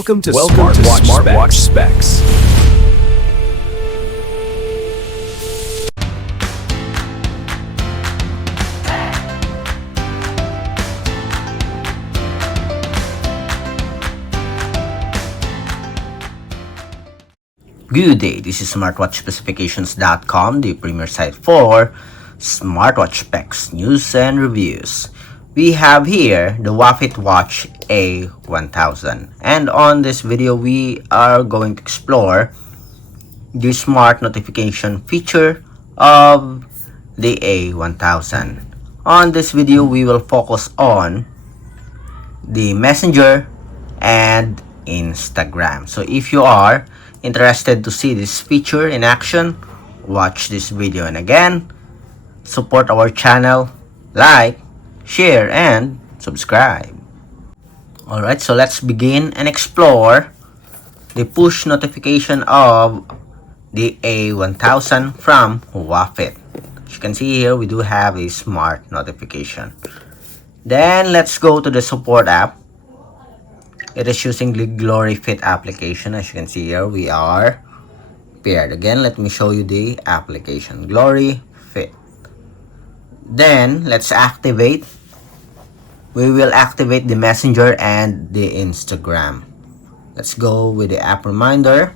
Welcome to Smartwatch Specs. Good day, this is smartwatchspecifications.com, the premier site for smartwatch specs, news, and reviews. We have here the Huafit watch A1000, and on this video we are going to explore the smart notification feature of the A1000. On this video we will focus on the Messenger and Instagram. So if you are interested to see this feature in action, watch this video. And again, support our channel, like, share, and subscribe. Alright, so let's begin and explore the push notification of the A1000 from Huafit. As you can see here, we do have a smart notification. Then let's go to the support app. It is using the Fit application. As you can see here, we are paired. Again, let me show you the application, Fit. Then let's activate. We will activate the Messenger and the Instagram. Let's go with the app reminder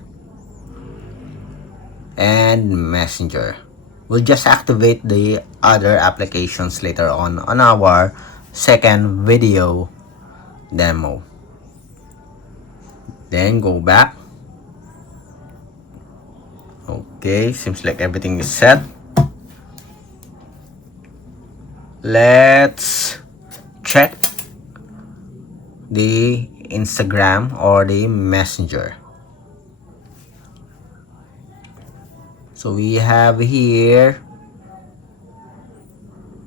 and Messenger. We'll just activate the other applications later on our second video demo. Then go back. Okay, seems like everything is set. Let's check the Instagram or the Messenger. So we have here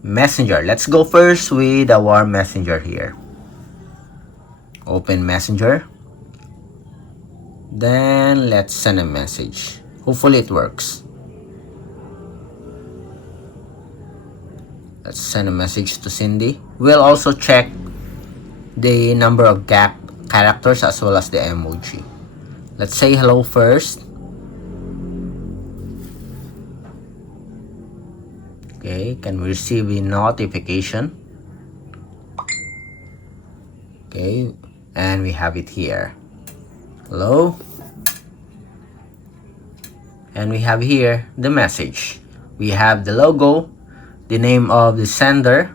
Messenger. Let's go first with our Messenger here. Open Messenger. Then let's send a message. Hopefully it works. Let's send a message to Cindy. We'll also check the number of characters as well as the emoji. Let's say hello first. Okay, can we receive a notification? Okay, and we have it here. Hello. And we have here the message. We have the logo, the name of the sender,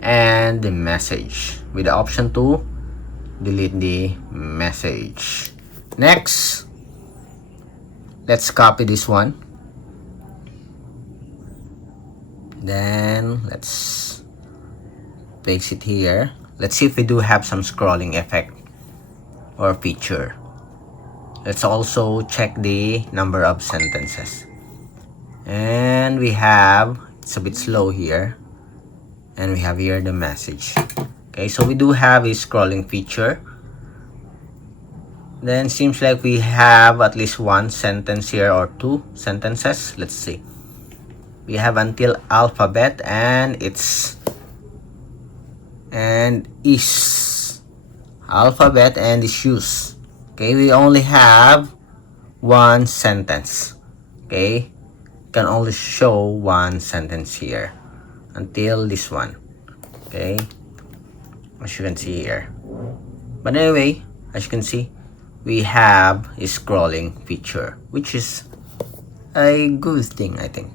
and the message with the option to delete the message. Next, let's copy this one. Then let's paste it here. Let's see if we do have some scrolling effect or feature. Let's also check the number of sentences. And we have, it's a bit slow here. And we have here the message. Okay, so we do have a scrolling feature. Then seems like we have at least one sentence here or two sentences. Let's see. We have until alphabet and it's is alphabet and issues. Okay, we only have one sentence. Okay, can only show one sentence here until this one. Okay, as you can see here. But anyway, as you can see, we have a scrolling feature, which is a good thing, I think.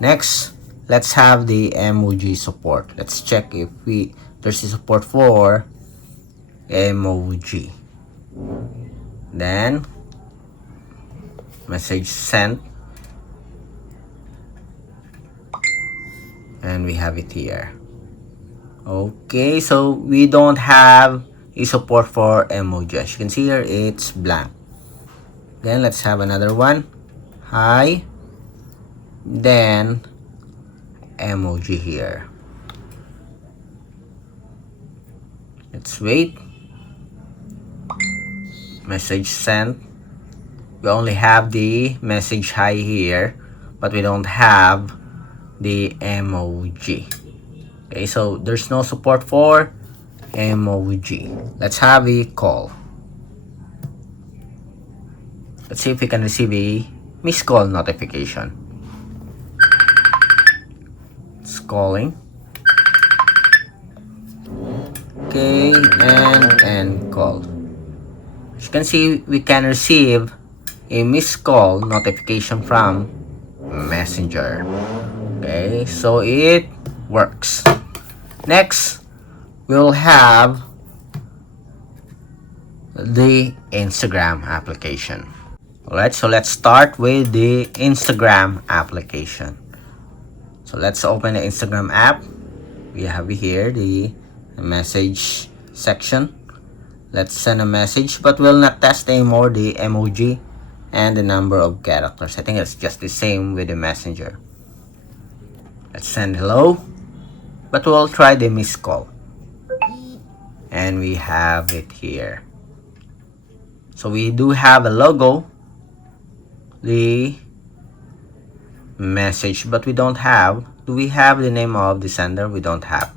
Next, let's have the emoji support. Let's check if there's a support for emoji. Then message sent, and we have it here. Okay, so we don't have a support for emoji. As you can see here, it's blank. Then let's have another one. Hi. Then emoji here. Let's wait. Message sent. We only have the message hi here, but we don't have the emoji. Okay, so there's no support for emoji. Let's have a call. Let's see if we can receive a missed call notification. It's calling. Okay, and call. As you can see, we can receive a missed call notification from Messenger. Okay, so it works. Next, we'll have the Instagram application. Alright, so let's start with the Instagram application. So let's open the Instagram app. We have here the message section. Let's send a message, but we'll not test anymore the emoji and the number of characters. I think it's just the same with the messenger. Let's send hello, but we'll try the missed call. And we have it here. So we do have a logo, the message, but we don't have. Do we have the name of the sender? We don't have.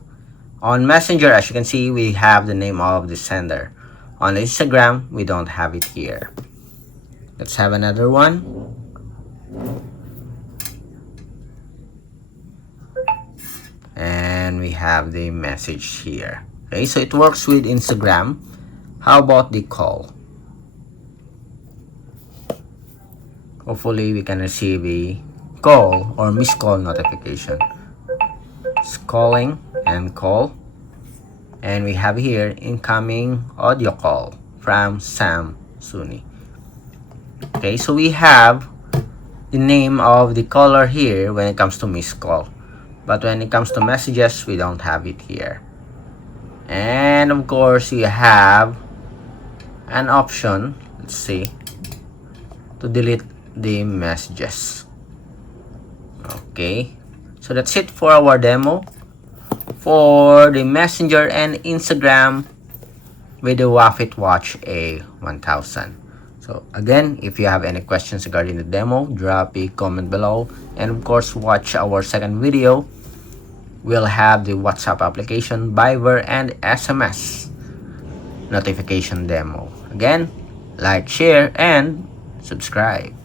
On Messenger, as you can see, we have the name of the sender. On Instagram, we don't have it here. Let's have another one. And we have the message here. Okay, so it works with Instagram. How about the call? Hopefully we can receive a call or missed call notification. It's calling and call. And we have here incoming audio call from Sam Suni. Okay, so we have the name of the caller here when it comes to missed call. But when it comes to messages, we don't have it here. And of course, you have an option, let's see, to delete the messages. Okay, so that's it for our demo for the Messenger and Instagram with the Huafit Watch A1000. So again, if you have any questions regarding the demo, drop a comment below, and of course watch our second video. We'll have the WhatsApp application, Viber, and SMS notification demo. Again, like, share, and subscribe.